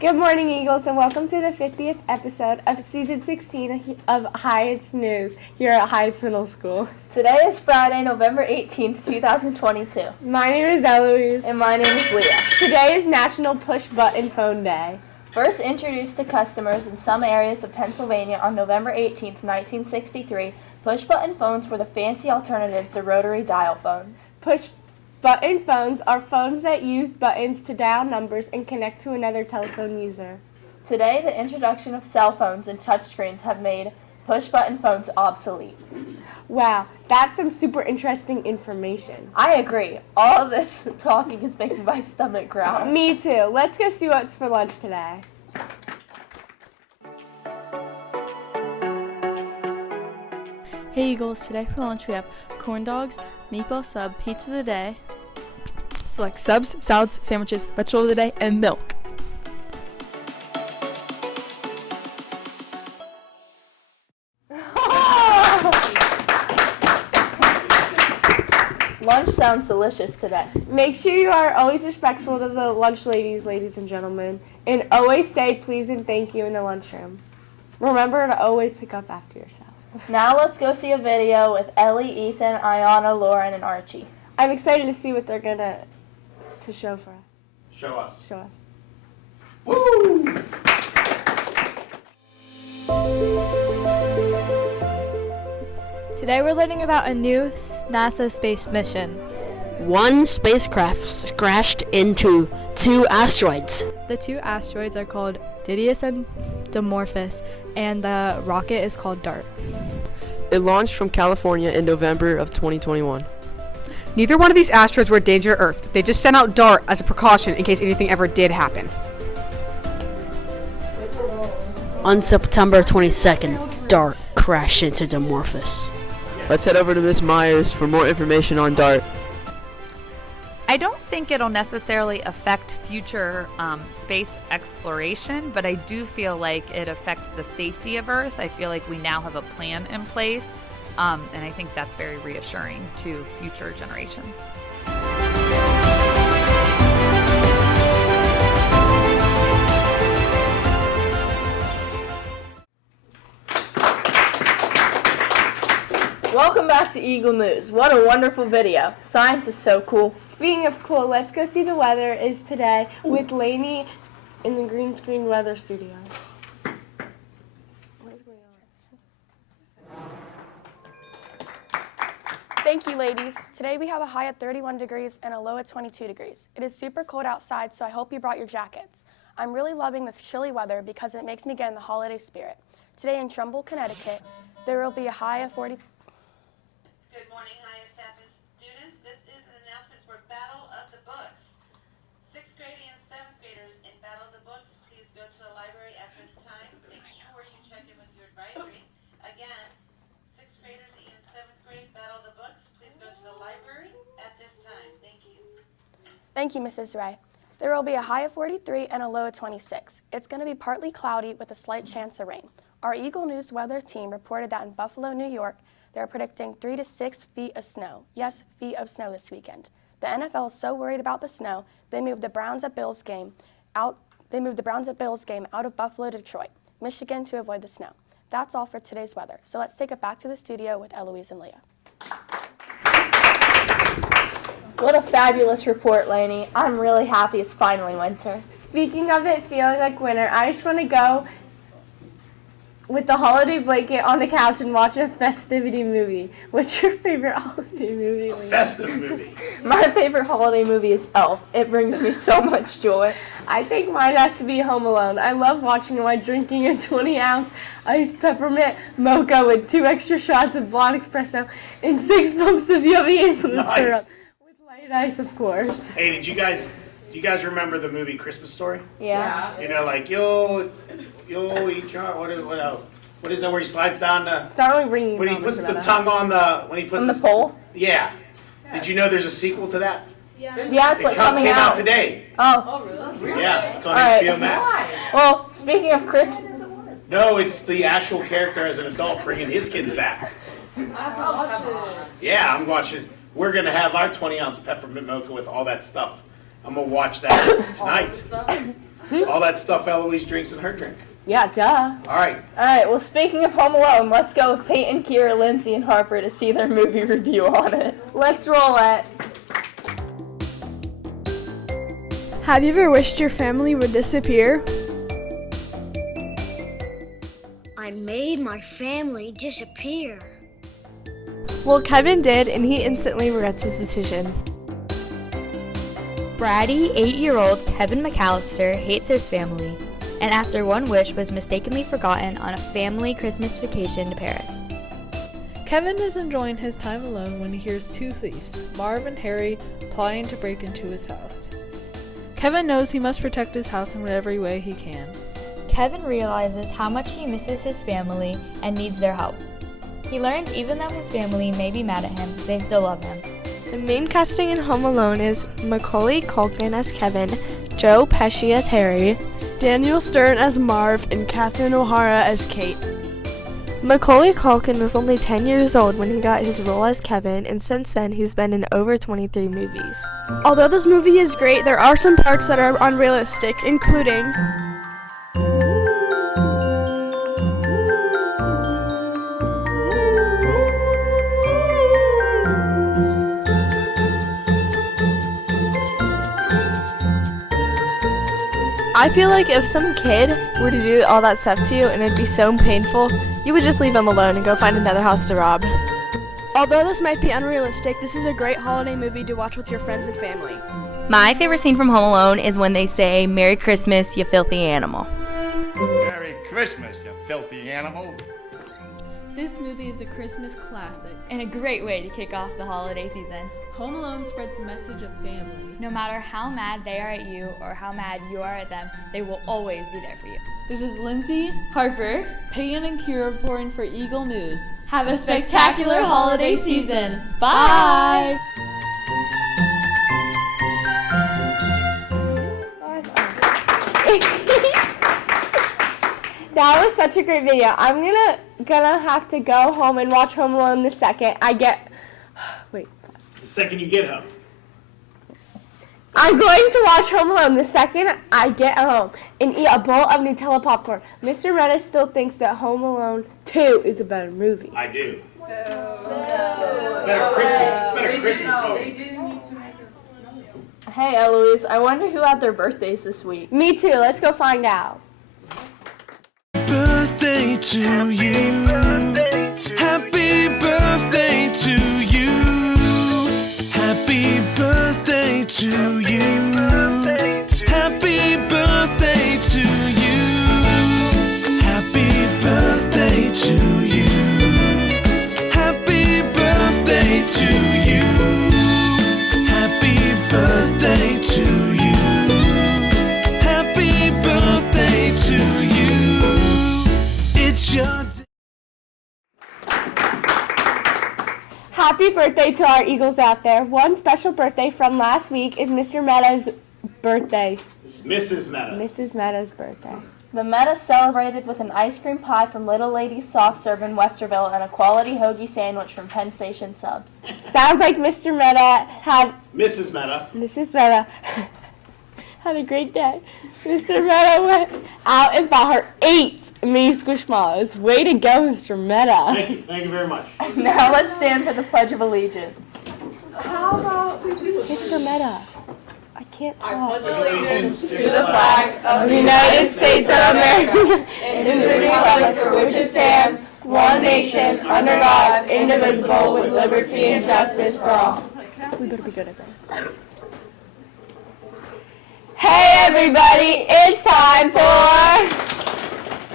Good morning, Eagles, and welcome to the 50th episode of Season 16 of Heights News here at Heights Middle School. Today is Friday, November 18th, 2022. My name is Eloise. And my name is Leah. Today is National Push Button Phone Day. First introduced to customers in some areas of Pennsylvania on November 18th, 1963, push-button phones were the fancy alternatives to rotary dial phones. Push-button phones are phones that use buttons to dial numbers and connect to another telephone user. Today, the introduction of cell phones and touchscreens have made push-button phones obsolete. Wow, that's some super interesting information. I agree. All of this talking is making my stomach growl. Me too. Let's go see what's for lunch today. Hey Eagles, today for lunch we have corn dogs, meatball sub, pizza of the day, select subs, salads, sandwiches, vegetable of the day, and milk. Lunch sounds delicious today. Make sure you are always respectful to the lunch ladies and gentlemen, and always say please and thank you in the lunchroom. Remember to always pick up after yourself. Now let's go see a video with Ellie, Ethan, Ayana, Lauren, and Archie. I'm excited to see what they're gonna show for us. Show us. Show us. Woo! Today we're learning about a new NASA space mission. One spacecraft crashed into two asteroids. The two asteroids are called Didymus and Dimorphos, and the rocket is called DART. It launched from California in November of 2021. Neither one of these asteroids were a danger to Earth. They just sent out DART as a precaution in case anything ever did happen. On September 22nd, DART crashed into Dimorphos. Let's head over to Ms. Myers for more information on DART. I don't think it'll necessarily affect future space exploration, but I do feel like it affects the safety of Earth. I feel like we now have a plan in place, and I think that's very reassuring to future generations. Welcome back to Eagle News. What a wonderful video. Science is so cool. Speaking of cool, let's go see the weather is today with Laney in the green screen weather studio. What is going on? Thank you, ladies. Today we have a high at 31 degrees and a low at 22 degrees. It is super cold outside, so I hope you brought your jackets. I'm really loving this chilly weather because it makes me get in the holiday spirit. Today in Trumbull, Connecticut, there will be a high of 40. Good morning, high staff and students. This is an announcement for Battle of the Books. 6th grade and 7th graders in Battle of the Books, please go to the library at this time. Make sure you check in with your advisory. Again, 6th graders and 7th grade Battle of the Books, please go to the library at this time. Thank you. Thank you, Mrs. Ray. There will be a high of 43 and a low of 26. It's going to be partly cloudy with a slight chance of rain. Our Eagle News weather team reported that in Buffalo, New York, they're predicting 3 to 6 feet of snow. Yes, feet of snow this weekend. The NFL is so worried about the snow, they moved the Browns at Bills game out of Buffalo to Detroit. Michigan to avoid the snow. That's all for today's weather. So let's take it back to the studio with Eloise and Leah. What a fabulous report, Laney. I'm really happy it's finally winter. Speaking of it feeling like winter, I just want to go with the holiday blanket on the couch and watch a festivity movie. What's your favorite holiday movie? Festive movie. My favorite holiday movie is Elf. It brings me so much joy. I think mine has to be Home Alone. I love watching it while drinking a 20-ounce iced peppermint mocha with 2 extra shots of blonde espresso and 6 pumps of yummy hazelnut syrup. With light ice, of course. Hey, do you guys remember the movie Christmas Story? Yeah. You know, like you'll eat your what is that where he slides down the It's not really ringing. when he puts the tongue on the pole? Yeah. Did you know there's a sequel to that? Yeah, it's like coming came out out today. Oh, really? Yeah, it's on All right. HBO Max. well, speaking of Christmas, No, it's the actual character as an adult bringing his kids back. Yeah, I'm watching. We're gonna have our 20-ounce peppermint mocha with all that stuff. I'm gonna watch that tonight. All that stuff Eloise drinks in her drink. Yeah, duh. All right. well, speaking of Home Alone, let's go with Peyton, Kira, Lindsay, and Harper to see their movie review on it. Let's roll it. Have you ever wished your family would disappear? I made my family disappear. Well, Kevin did, and he instantly regrets his decision. Bratty, 8-year-old Kevin McAllister hates his family, and after one wish was mistakenly forgotten on a family Christmas vacation to Paris. Kevin is enjoying his time alone when he hears 2 thieves, Marv and Harry, plotting to break into his house. Kevin knows he must protect his house in whatever way he can. Kevin realizes how much he misses his family and needs their help. He learns even though his family may be mad at him, they still love him. The main casting in Home Alone is Macaulay Culkin as Kevin, Joe Pesci as Harry, Daniel Stern as Marv, and Catherine O'Hara as Kate. Macaulay Culkin was only 10 years old when he got his role as Kevin, and since then he's been in over 23 movies. Although this movie is great, there are some parts that are unrealistic, including I feel like if some kid were to do all that stuff to you and it'd be so painful, you would just leave them alone and go find another house to rob. Although this might be unrealistic, this is a great holiday movie to watch with your friends and family. My favorite scene from Home Alone is when they say, "Merry Christmas, you filthy animal." Merry Christmas, you filthy animal. This movie is a Christmas classic and a great way to kick off the holiday season. Home Alone spreads the message of family. No matter how mad they are at you or how mad you are at them, they will always be there for you. This is Lindsay, Harper, Peyton, and Kira reporting for Eagle News. Have a spectacular holiday season. Bye! That was such a great video. I'm gonna have to go home and watch Home Alone the second I get. Wait. The second you get home. I'm going to watch Home Alone the second I get home and eat a bowl of Nutella popcorn. Mr. Menace still thinks that Home Alone 2 is a better movie. I do. It's better Christmas. It's better Christmas movie. Hey, Eloise, I wonder who had their birthdays this week. Me too. Let's go find out. Birthday to you. Happy birthday to you. Happy birthday to you. Happy birthday to you. Happy birthday to you. Happy birthday to you. Happy birthday to you. Happy birthday to you. It's your day. Happy birthday to our Eagles out there. One special birthday from last week is Mr. Meta's birthday. It's Mrs. Meta. Mrs. Meta's birthday. The Meta celebrated with an ice cream pie from Little Lady's Soft Serve in Westerville and a quality hoagie sandwich from Penn Station Subs. Sounds like Mr. Meta had... Mrs. Meta. Mrs. Meta had a great day. Mr. Meta went out and bought her 8 mini Squishmallows. Way to go, Mr. Meta. Thank you very much. Now let's stand for the Pledge of Allegiance. How about Mr. Meta? I can't talk. I pledge allegiance to the flag of the United States of America and to the republic for which it stands, one nation, under God, indivisible, with liberty and justice for all. We better be good at this. Hey everybody, it's time for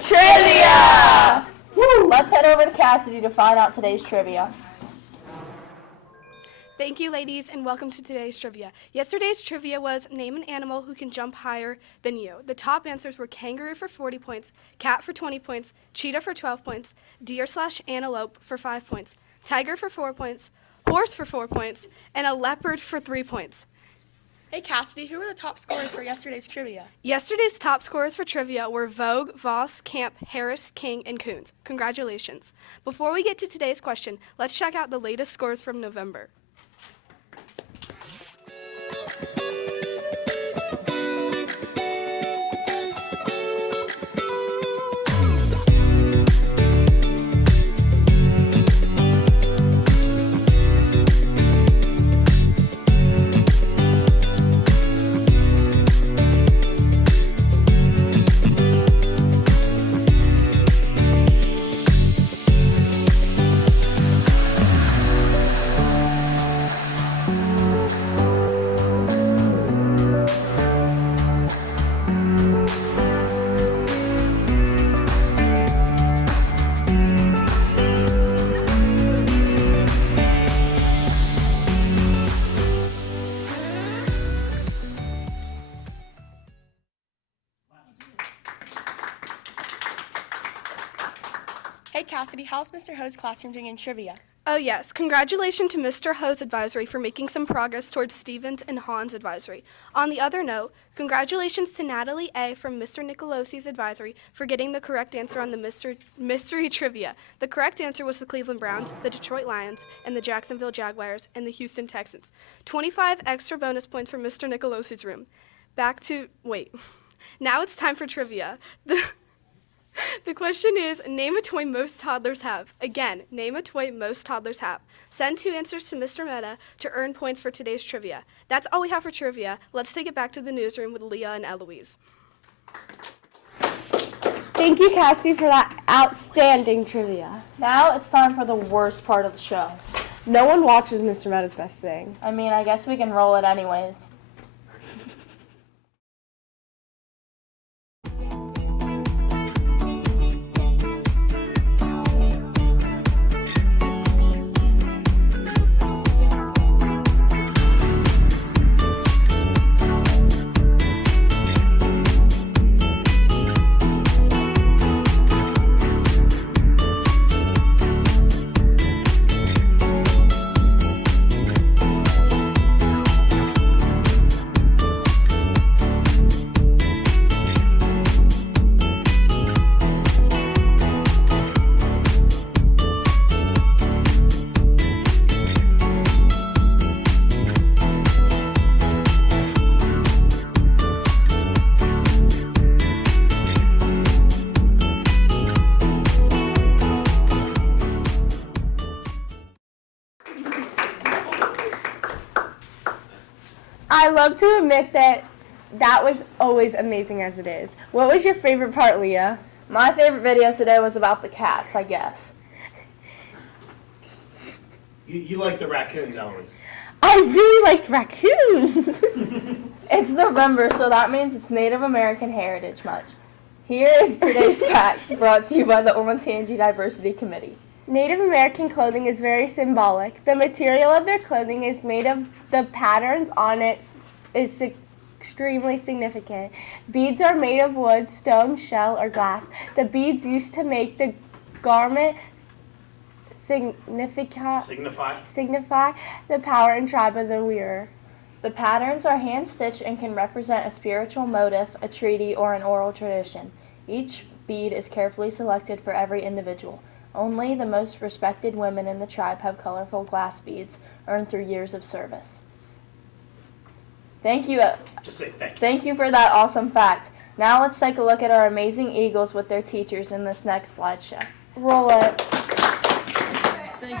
trivia! Woo! Let's head over to Cassidy to find out today's trivia. Thank you, ladies, and welcome to today's trivia. Yesterday's trivia was name an animal who can jump higher than you. The top answers were kangaroo for 40 points, cat for 20 points, cheetah for 12 points, deer/antelope for 5 points, tiger for 4 points, horse for 4 points, and a leopard for 3 points. Hey Cassidy, who were the top scorers for yesterday's trivia? Yesterday's top scorers for trivia were Vogue, Voss, Camp, Harris, King, and Coons. Congratulations. Before we get to today's question, let's check out the latest scores from November. Hey Cassidy, how's Mr. Ho's classroom doing in trivia? Oh yes, congratulations to Mr. Ho's advisory for making some progress towards Stevens and Hahn's advisory. On the other note, congratulations to Natalie A. from Mr. Nicolosi's advisory for getting the correct answer on the mystery trivia. The correct answer was the Cleveland Browns, the Detroit Lions, and the Jacksonville Jaguars, and the Houston Texans. 25 extra bonus points for Mr. Nicolosi's room. Now it's time for trivia. The question is, name a toy most toddlers have. Again, name a toy most toddlers have. Send 2 answers to Mr. Meta to earn points for today's trivia. That's all we have for trivia. Let's take it back to the newsroom with Leah and Eloise. Thank you, Cassie, for that outstanding trivia. Now it's time for the worst part of the show. No one watches Mr. Meta's Best Thing. I mean, I guess we can roll it anyways. I love to admit that was always amazing as it is. What was your favorite part, Leah? My favorite video today was about the cats, I guess. You like the raccoons, Eloise. I really liked raccoons. It's November, so that means it's Native American Heritage Month. Here is today's fact, brought to you by the Orontangi Diversity Committee. Native American clothing is very symbolic. The material of their clothing is made of the patterns on it is extremely significant. Beads are made of wood, stone, shell, or glass. The beads used to make the garment signify the power and tribe of the wearer. The patterns are hand-stitched and can represent a spiritual motif, a treaty, or an oral tradition. Each bead is carefully selected for every individual. Only the most respected women in the tribe have colorful glass beads earned through years of service. Thank you. Just say thank you. Thank you for that awesome fact. Now let's take a look at our amazing Eagles with their teachers in this next slideshow. Roll it. Thank you.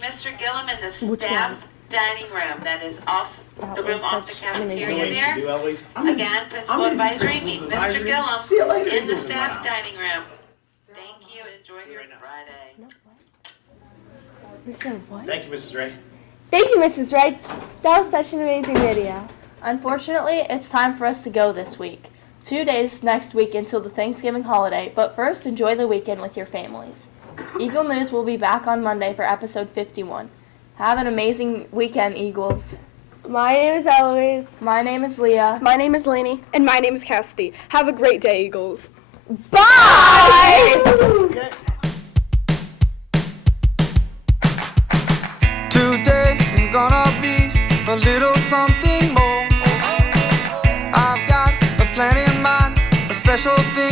Mr. Gillum in the staff dining room. That is off the room off the cafeteria there. Again, principal advisory, meet Mr. Gillum in the staff dining room. Thank you. Enjoy your Friday. Thank you, Mrs. Ray. Thank you, Mrs. Wright. That was such an amazing video. Unfortunately, it's time for us to go this week. 2 days next week until the Thanksgiving holiday, but first enjoy the weekend with your families. Eagle News will be back on Monday for episode 51. Have an amazing weekend, Eagles. My name is Eloise. My name is Leah. My name is Laney. And my name is Cassidy. Have a great day, Eagles. Bye! Today is gonna be a little something more. I've got a plan in mind, a special thing.